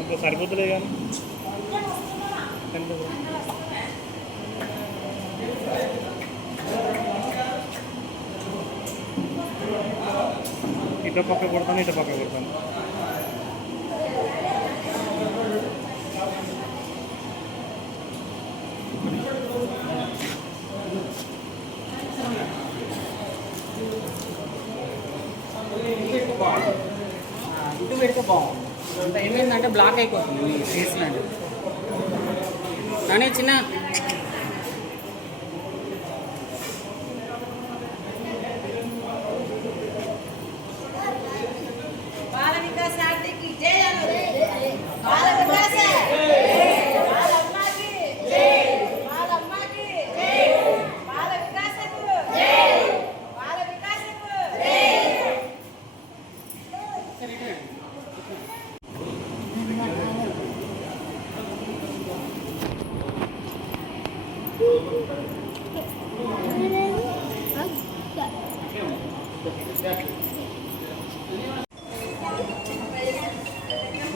ఇంకా సరిపోతలే కానీ ఎంత? ఇటు పక్క కొడతాను ఇటు పక్క కొడతాను Thank you. ఇటు పెడితే బాగుంది. ఏమైందంటే బ్లాక్ అయిపోతుంది మీ ఫేస్లో కానీ చిన్న బాల వికాస్ యాక్టివ్కి జై అను బాల వికాస్ బాల అమ్మాకి జై బాల అమ్మాకి జై బాల వికాసకు జై బాల వికాసకు జై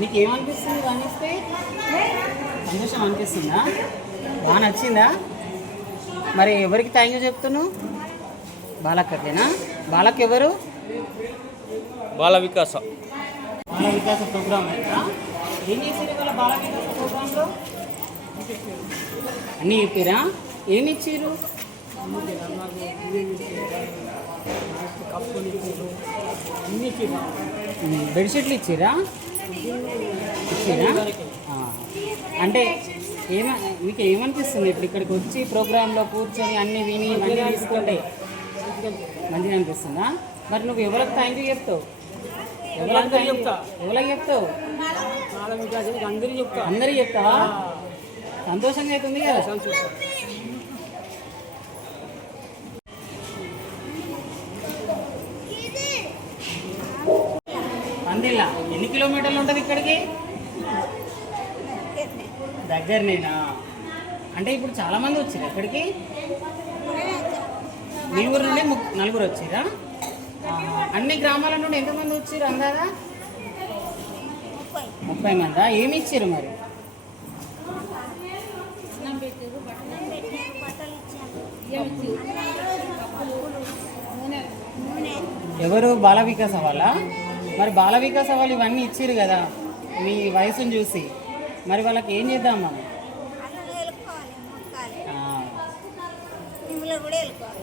నీకు ఏమనిపిస్తుంది వాణిస్తే? సంతోషం అనిపిస్తుందా బాగా నచ్చిందా? మరి ఎవరికి థ్యాంక్ యూ చెప్తున్నావు? బాలక్కకేనా? బాలక్ ఎవరు బాల వికాస. బాల వికాస ప్రోగ్రామ్. ఏం చేశారు ఇవాళ బాల వికాస ప్రోగ్రాంలో? అన్నీ చెప్పారా? ఏమి ఇచ్చారు? బెడ్షీట్లు ఇచ్చిరా? ఇచ్చిరా? అంటే ఏమ మీకు ఏమనిపిస్తుంది ఇప్పుడు ఇక్కడికి వచ్చి ప్రోగ్రాంలో కూర్చొని అన్నీ విని మళ్ళీ తీసుకుంటే? మంచిగా అనిపిస్తుందా? మరి నువ్వు ఎవరికి థ్యాంక్ యూ చెప్తావు? ఎవరికి చెప్తా. ఎవరికి చెప్తావు? అందరూ చెప్తా. అందరికి చెప్తావా సంతోషంగా అవుతుంది కదా? పందిల్లా ఎన్ని కిలోమీటర్లు ఉంటుంది ఇక్కడికి? దగ్గరనేనా? అంటే ఇప్పుడు చాలా మంది వచ్చారు ఇక్కడికి? మీ ఊరు నుండి ము- నలుగురు వచ్చిరా అన్ని గ్రామాల నుండి ఎంతమంది వచ్చారు అందరా? ముప్పై మందా? ఏమి ఇచ్చారు మరి? ఎవరు? బాల వికాస వాళ్ళ? మరి బాల వికాస వాళ్ళు ఇవన్నీ ఇచ్చారు కదా మీ వయసును చూసి. మరి వాళ్ళకి ఏం చేద్దాం మనం? కూడా వెళ్ళిపోవాలి